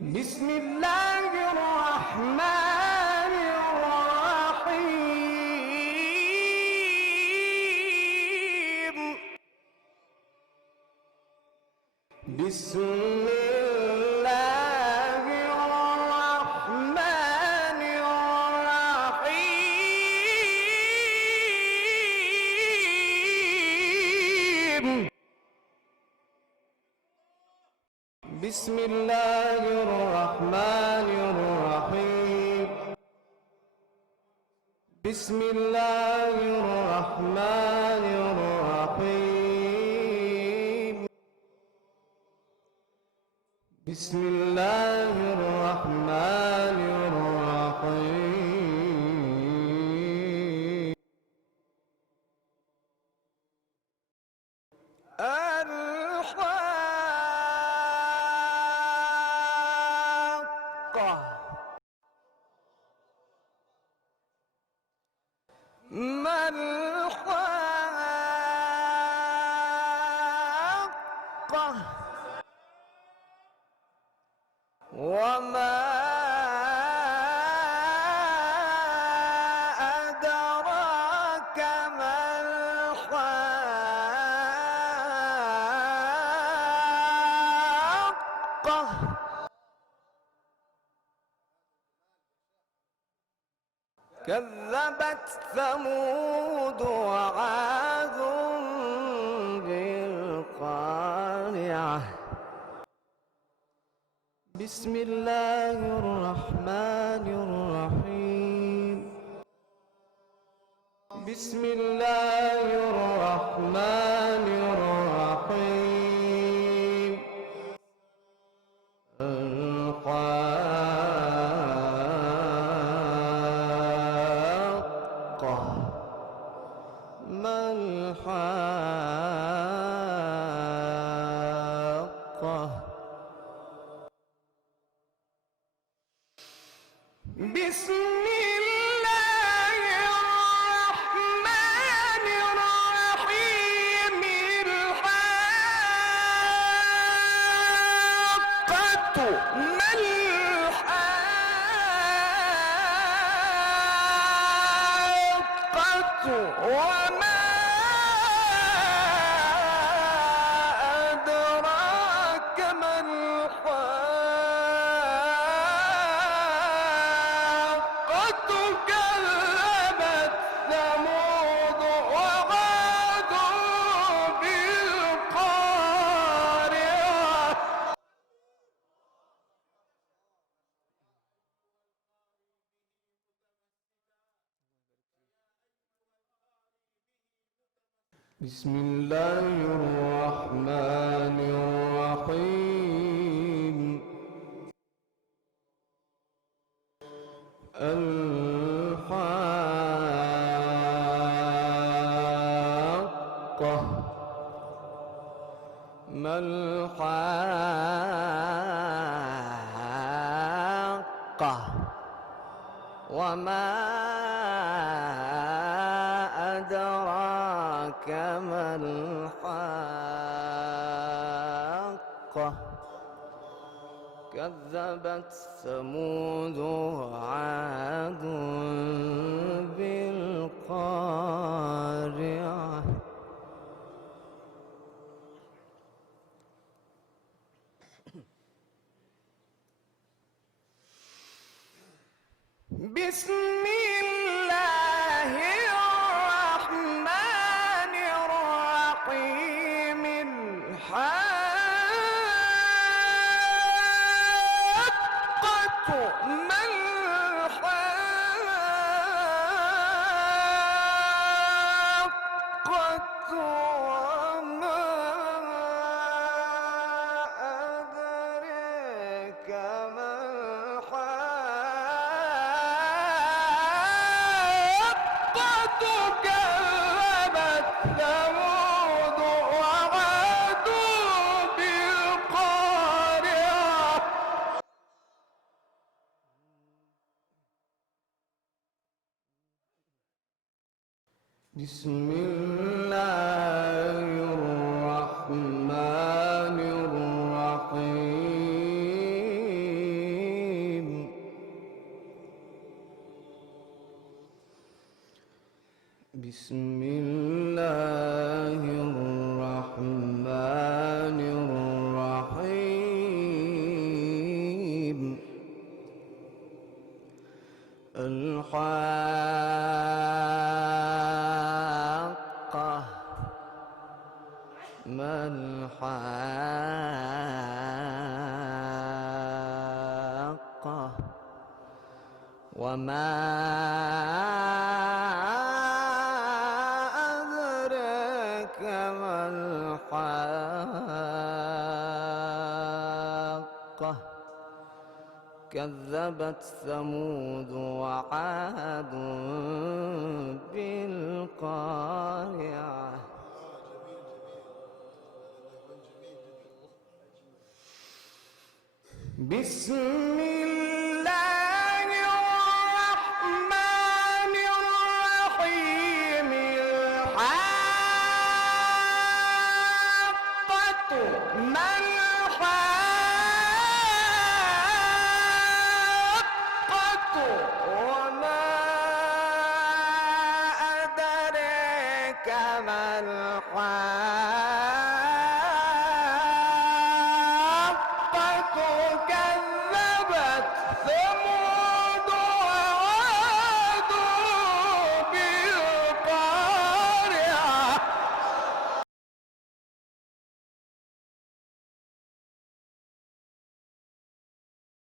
بسم الله الرحمن الرحيم. بسم الله الرحمن الرحيم. بسم الله الرحمن الرحيم. بسم الله الرحمن الرحيم. بسم الله الرحمن الرحيم. الحاقة ما الحاقة وما أدراك ما الحاقة. كذبت ثمود وعاد بالقارعة. بسم الله الرحمن الرحيم. بسم الله الرحمن الرحيم. الحاقة ما الحاقة. بسم الله الرحمن الرحيم. الحاقة ما الحاقة وما أدراك ما الحاقة. كذبت ثمود وعاد بالقارعة. بسم الله الرحمن الرحيم. الحاقة ما الحاقة وما أدراك ما الحاقة. كذبت ثمود وعاد بالقارعة. بسم الله الرحمن الرحيم. الحاقة ما الحاقة وما أدريك ما الحاقة. كذبت ثمود وعاد بالقارعة. بسم الله الرحمن الرحيم. ما الحاقة وما أدرك ما الحاقة كذبت ثمود وعاد بالقارعة بسم الله الرحمن الرحيم الحاقة ما الحاقة وما أدريك ما الحاقة